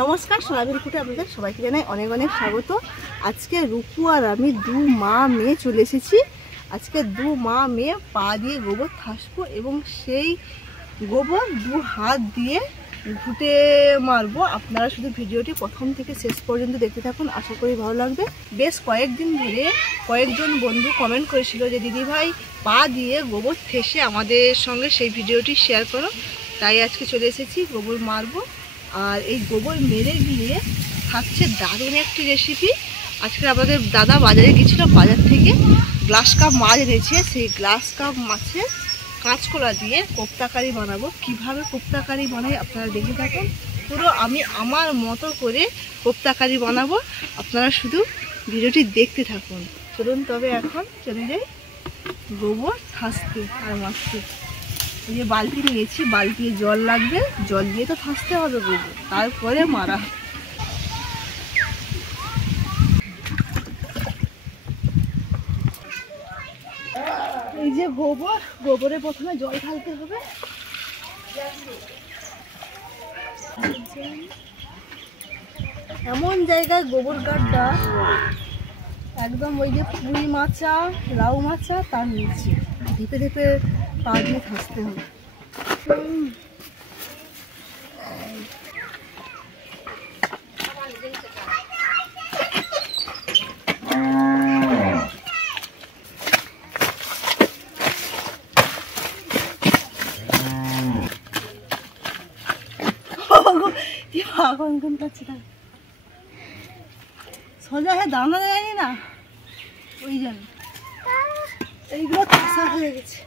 নমস্কার, সোনাবিল ফুটে আপনাদের সবাইকে জানাই অনেক অনেক স্বাগত। আজকে রূপু আর আমি দু মা মেয়ে চলে এসেছি। আজকে দু মা মেয়ে পা দিয়ে গোবর থাসবো এবং সেই গোবর দু হাত দিয়ে ঘুটে মারবো। আপনারা শুধু ভিডিওটি প্রথম থেকে শেষ পর্যন্ত দেখতে থাকুন, আশা করি ভালো লাগবে। বেশ কয়েকদিন ধরে কয়েকজন বন্ধু কমেন্ট করেছিল যে দিদি ভাই পা দিয়ে গোবর ঠেসে আমাদের সঙ্গে সেই ভিডিওটি শেয়ার করো। তাই আজকে চলে এসেছি, গোবর মারবো। আর এই গোবর মেরে গিয়ে থাকছে দারুণ একটি রেসিপি। আজকে আমাদের দাদা বাজারে গিয়েছিল, বাজার থেকে গ্লাস কাপ মাছ এনেছে। সেই গ্লাস কাপ মাছের কাঁচকলা দিয়ে কোপ্তা কারি বানাবো। কীভাবে কোপ্তা কারি বানাই আপনারা দেখে থাকুন। পুরো আমি আমার মতো করে কোপ্তা কারি বানাবো, আপনারা শুধু ভিডিওটি দেখতে থাকুন। চলুন তবে এখন চলে যাই গোবর থাসতে আর মাছতে। এই যে বালতি নিয়েছি, বালতি জল লাগবে, জল দিয়ে তো থাসতে হবে গোবর, তারপরে মারা। এই যে গোবর, গোবরে প্রথমে জল ঢালতে হবে। এমন জায়গায় গোবর গাড্ডা একদম ওই যে পুঁই মাচা, লাউ মাচা তার নিচে ধীপে ধীপে পা দিয়ে থাসতে হবে। সোজা হয়ে দাঁড়ানো যায়নি না, ওই জন্য এইগুলো ঠাসা হয়ে গেছে।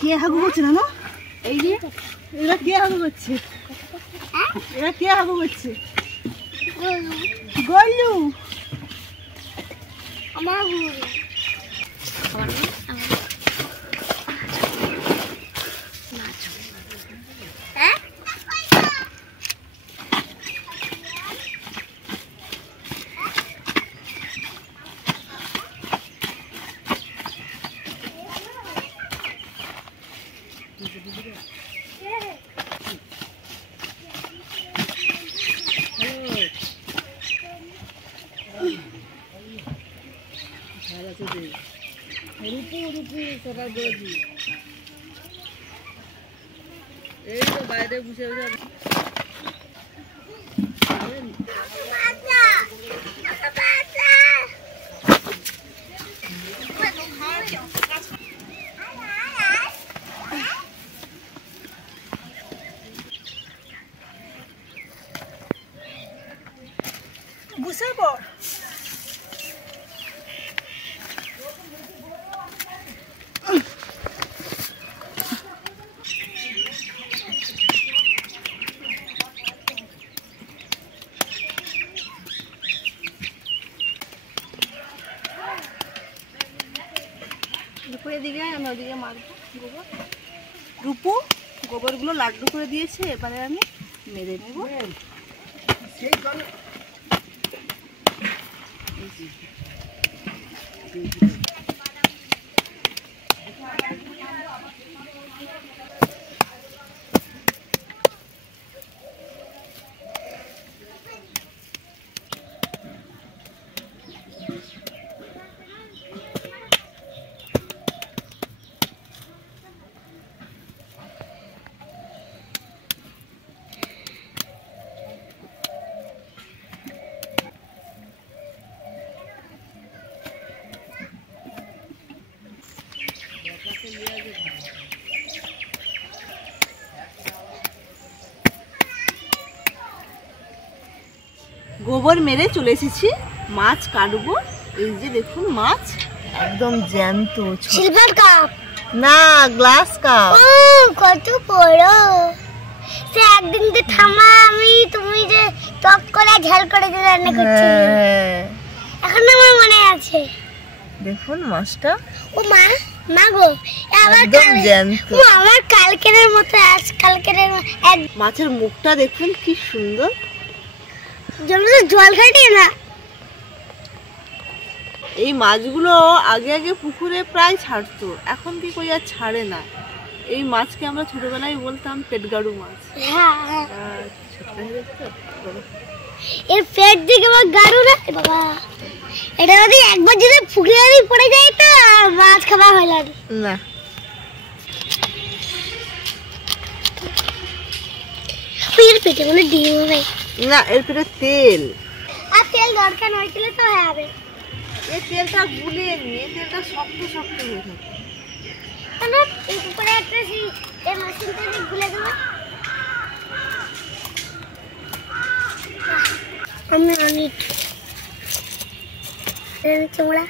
কে হাগু করছে না? এই যে এরা কে হাগু করছে? এরা কে হাগু করছে? গলু আমার এই তো বাইরে বসে বসে পর। এদিকে আমি ওদিকে মারবো গোবর। রূপু গোবরগুলো লাড্ডু করে দিয়েছে, এবারে আমি মেরে নেব। গোবর মেরে চলে এসেছি, মাছ কাটবো। এই যে দেখুন মাছ একদম জ্যান্ত। সিলভার কাপ না, গ্লাস কাপ। ও কত বড়! সে একদিন যে থামা আমি তুমি যে টক করে ঝাল করে দিয়ে রান্না করছিলে, এখন আমার মনে আছে। দেখুন মাছটা। ও মা, মা গো, আমার কালকের মতো আজ কালকের মাছের মুখটা দেখুন কি সুন্দর। জল খাইনি না এই মাছগুলো আগে আগে পুকুরে প্রায় ছাড়তো, এখন কি কই আর ছাড়ে না। এই মাছকে আমরা ছোটবেলায় বলতাম পেটগাড়ু মাছ। এর পেট দিকে আমার গাড়ু না বাবা, এটা যদি একবার যদি পুকুরে পড়ে যায় তো মাছ খাওয়া হয় না। এর পেটে মনে ডিম হবে না, এর পেটে তেল। আর তেল দরকার নয়, তেলে তো হবে। এই তেলটা গুলিয়ে নিয়ে তেলটা শক্ত শক্ত হয়ে থাকে। তাহলে এই উপরে একটা এই মেশিনটা দিয়ে গুলে দেব। আমি অনেক তোমরা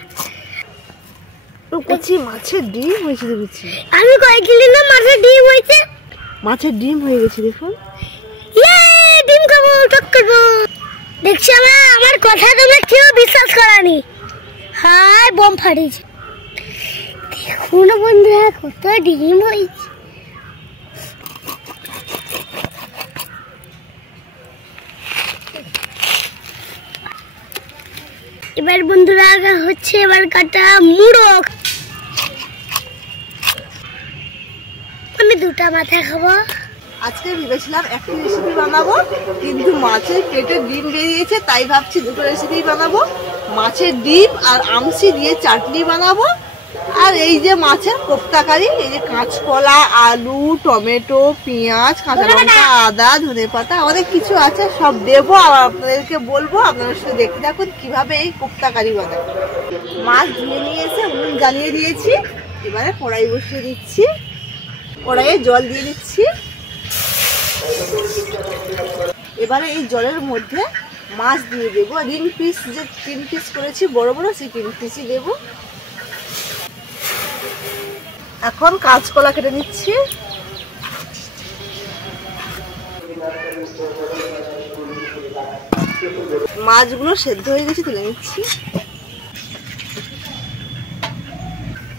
তো কুচি মাছের ডিম হয়েছে দেখছি। আমি কয়েকদিন না মাছের ডিম হয়েছে, মাছের ডিম হয়ে গেছে দেখুন। ডিম খাবো, টক করবো। দেখছি আমার কথা তোমরা কেউ বিশ্বাস করানি। হায় বোম ফাটিয়েছে। দেখুন বন্ধুরা কত ডিম হয়েছে। এবার বন্ধুরা হচ্ছে এবার কাটা মুড়ক। আমি দুটা মাথা খাবো। আজকে ভেবেছিলাম একটা রেসিপি বানাবো, কিন্তু মাছের পেটে ডিম বেরিয়েছে, তাই ভাবছি দুটো রেসিপি বানাবো। মাছের ডিম আর আমসি দিয়ে চাটনি বানাবো, আর এই যে মাছের কোপ্তাকারি, এই যে কাঁচকলা, আলু, টমেটো, পেঁয়াজ, কাঁচা লঙ্কা, আদা, ধনেপাতা, অনেক কিছু আছে, সব দেবো আর আপনাদেরকে বলবো। আপনারা শুধু দেখতে থাকুন কিভাবে এই কোপ্তাকারি বানাবো। মাছ ধুয়ে নিয়ে এসে উনুন জ্বালিয়ে দিয়েছি, এবারে কড়াই বসিয়ে দিচ্ছি, কড়াইয়ে জল দিয়ে দিচ্ছি। এবারে এই জলের মধ্যে মাছ দিয়ে দেবো, রিং পিস যে 3 পিস করেছি বড় বড়, সেই 3 পিসই দেবো। এখন কাঁচকলা কেটে নিচ্ছি। মাছগুলো সেদ্ধ হয়ে গেছে, তুলে নিচ্ছি।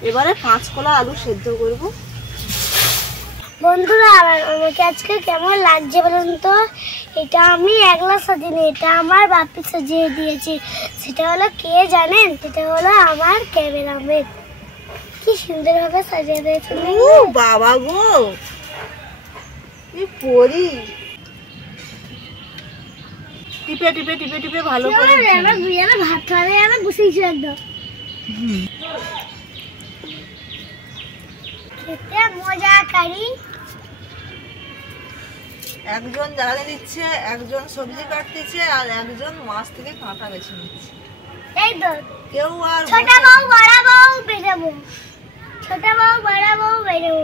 এবারে কাঁচকলা আলু সেদ্ধ করবো। বন্ধুরা আমাকে আজকে কেমন লাগছে বলুন তো। এটা আমি একলা সাজিনি, এটা আমার বাপি সাজিয়ে দিয়েছি। সেটা হলো কে জানেন? সেটা হলো আমার ক্যামেরাম্যান। কি সুন্দর ভাবে সাজিয়ে দিয়েছে। ও বাবা গো, কি পরি! টিপে টিপে টিপে টিপে ভালো করে আমার গুইয়ারা ভাত খাওয়ারে আমি বসেছি একদম। খেতে মজা করি। একজন জ্বালানি দিচ্ছে, একজন সবজি কাটতেছে, আর একজন মাছ থেকে কাঁটা বেছে নিচ্ছে। এই তো কেউ আর ছোট বউ বড় বউ বেরাবো, ছোট বউ বড় বউ বেরাবো।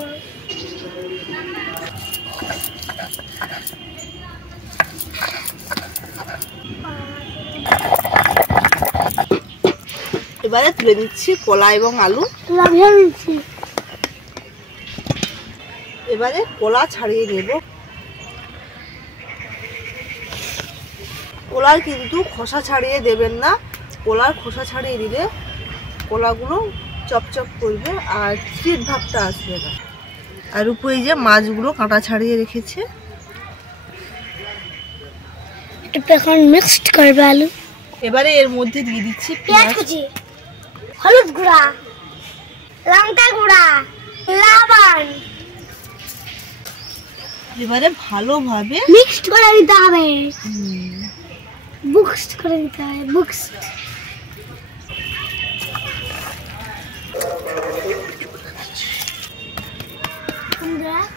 এবারে তুলে দিচ্ছি কলা এবং আলু। লাগিয়ে দিচ্ছি। এবারে কলা ছাড়িয়ে নেব। কলার কিন্তু খোসা ছাড়িয়ে দেবেন না, কলার খোসা ছাড়িয়ে দিলে কলাগুলো চপচপ করবে আর চিট ভাবটা আসবে না। আর উপরে যে মাছগুলো কাঁটা ছাড়িয়ে রেখেছে, এটা এখন মিক্সড করবে আলু। এবারে এর মধ্যে দিয়ে দিচ্ছি পেঁয়াজ কুচি, হলুদ গুঁড়া, লঙ্কা গুঁড়া, লবণ। এবারে ভালোভাবে মিক্সড করে দিতে হবে। বুক্সড করে দিতে হবে, বুক্সড।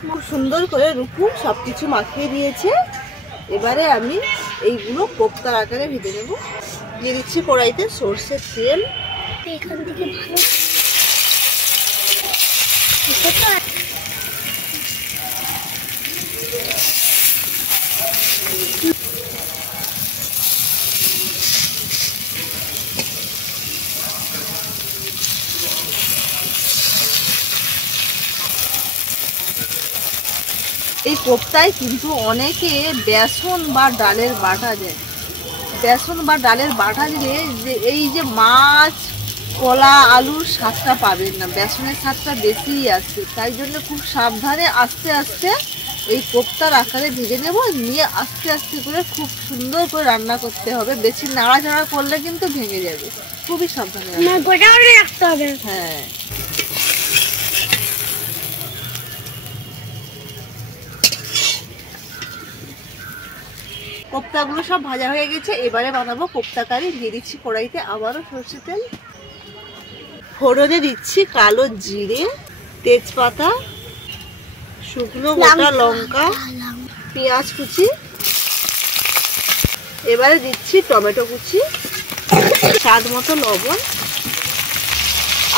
খুব সুন্দর করে রুকু সবকিছু মাখিয়ে দিয়েছে। এবারে আমি এইগুলো কোপ্তার আকারে ভেজে নেব। দিয়ে দিচ্ছি কড়াইতে সরষের তেল। এখান থেকে ভালো এই কোপ্তায় কিন্তু অনেকে বেসন বা ডালের বাটা দেয়। বেসন বা ডালের বাটা দিলে যে এই যে মাছ, কলা, আলুর স্বাদটা পাবেন না, বেসনের স্বাদটা বেশিই আসছে। তাই জন্য খুব সাবধানে আস্তে আস্তে এই কোপ্তার আকারে ভেজে নেব, নিয়ে আস্তে আস্তে করে খুব সুন্দর করে রান্না করতে হবে। বেশি নাড়াচাড়া করলে কিন্তু ভেঙে যাবে। খুবই সাবধানে না গোটা করে রাখতে হবে। হ্যাঁ কোপ্তাগুলো সব ভাজা হয়ে গেছে, এবারে বানাবো কোপ্তা কারি। দিয়ে দিচ্ছি কড়াইতে আবারও সরষে তেল, ফোড়নে দিচ্ছি কালো জিরে, তেজপাতা, শুকনো গোটা লঙ্কা, পেঁয়াজ কুচি, এবারে দিচ্ছি টমেটো কুচি, স্বাদ মতো লবণ,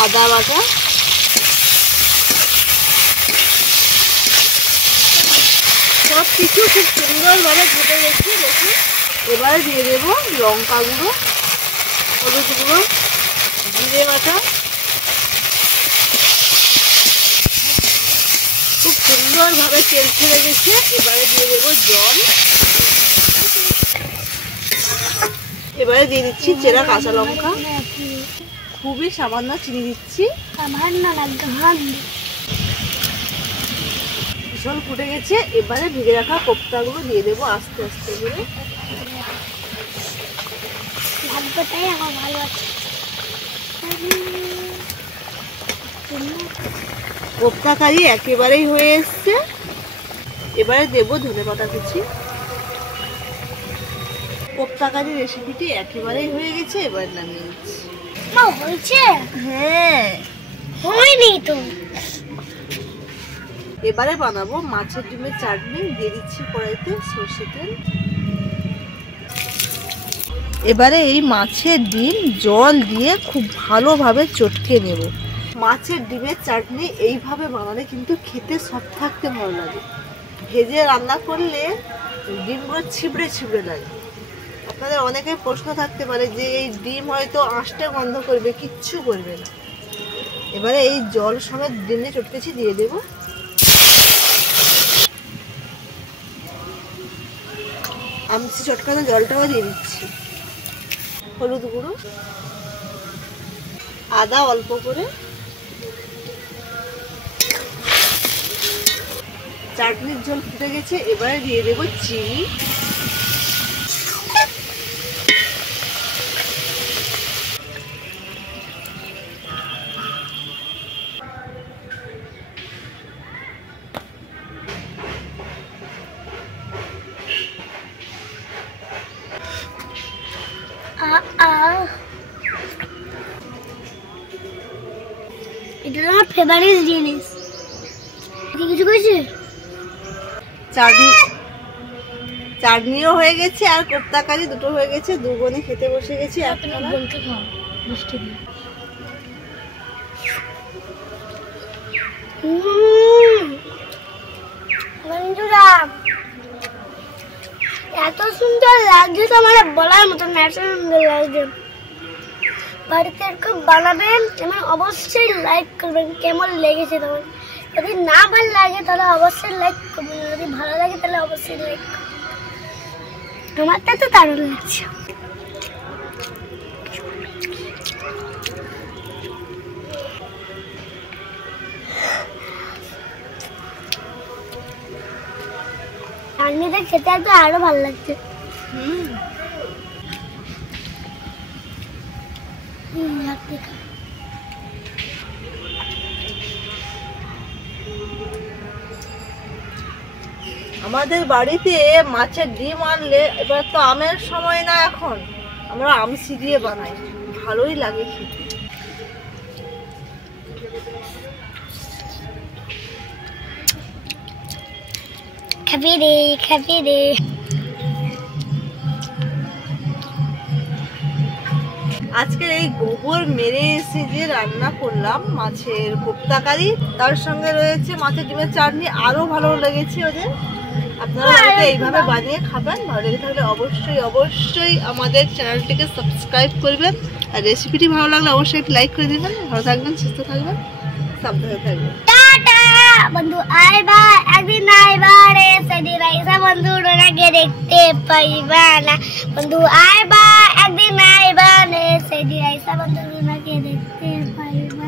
আদা বাটা, সব কিছু খুব সুন্দরভাবে ভেজে রেখে দেখুন। এবারে দিয়ে দেবো লঙ্কা গুঁড়ো, হলুদ গুঁড়ো, জিরে বাটা, খুব সুন্দরভাবে তেল ছেড়ে গেছে। এবারে দিয়ে দেবো জল, এবারে দিয়ে দিচ্ছি চেরা কাঁচা লঙ্কা, খুবই সামান্য চিনি দিচ্ছি। ভীষণ ফুটে গেছে, এবারে ভেজে রাখা কোপ্তাগুলো দিয়ে দেবো আস্তে আস্তে করে। কোপ্তা কারি একেবারেই হয়ে এসছে, এবারে দেবো ধনেপাতা কুচি। কোপ্তা কারি রেসিপিটি একেবারেই হয়ে গেছে, এবার নামিয়ে নিচ্ছি। হয়েছে? হ্যাঁ হয়নি তো। এবারে বানাবো মাছের ডিমের চাটনি। দিয়ে দিচ্ছি কড়াইতে সরষে তেল, এবারে এই মাছের ডিম জল দিয়ে খুব ভালোভাবে চটকে নেব। মাছের ডিমের চাটনি এইভাবে বানালে কিন্তু খেতে সব থাকতে ভালো লাগে। ভেজে রান্না করলে ডিমগুলো ছিবড়ে ছিবড়ে লাগে। আপনাদের অনেকের প্রশ্ন থাকতে পারে যে এই ডিম হয়তো আঁশটা গন্ধ করবে, কিচ্ছু করবে না। এবারে এই জল সমেত ডিম দিয়ে চটকেছি দিয়ে দেবো। আমসি চটকানো জলটাও দিয়ে দিচ্ছি, হলুদ গুঁড়ো, আদা অল্প করে, চাটনির ঝোল ফুটে গেছে, এবারে দিয়ে দেবো চিনি, এটা আমার ফেভারিট জিনিস। কিছু কইছে? চাটনিও হয়ে গেছে আর কোপ্তা কারি দুটো হয়ে গেছে। দুজনে খেতে বসে গেছি। এত সুন্দর লাগছে তো আমার বলার মতো না, এত সুন্দর লাগছে। বাড়িতে এরকম বানাবেন এবং অবশ্যই লাইক করবেন কেমন লেগেছে তোমার। যদি না ভালো লাগে তাহলে অবশ্যই লাইক করবেন, যদি ভালো লাগে তাহলে অবশ্যই লাইক করবেন। তোমারটা তো দারুণ লাগছে। চাটনিটা খেতে একটু আরো ভালো লাগছে। আমাদের বাড়িতে মাছের ডিম আনলে, এবার তো আমের সময় না এখন, আমরা আমসি দিয়ে বানাই, ভালোই লাগে খেতে। খাবি রে খাবি রে। আজকের এই গোবর মেরে এসে যে রান্না করলাম মাছের কোপ্তা কারি, তার সঙ্গে রয়েছে মাছের ডিমের চাটনি, আরো ভালো লেগেছে ওদের। আপনারা বাড়িতে এইভাবে বানিয়ে খাবেন। ভালো লেগে থাকলে অবশ্যই অবশ্যই আমাদের চ্যানেলটিকে সাবস্ক্রাইব করবেন, আর রেসিপিটি ভালো লাগলে অবশ্যই একটু লাইক করে দেবেন। ভালো থাকবেন, সুস্থ থাকবেন, সাবধানে থাকবেন। টাটা বন্ধু, আইবা একদিন আইবা রে সেদিন আইসা বন্ধু ওনাকে দেখতে পাইবা না। বন্ধু আইবা একদিন আইবা রে সেদিন আইসা বন্ধু ওনাকে দেখতে পাইবা।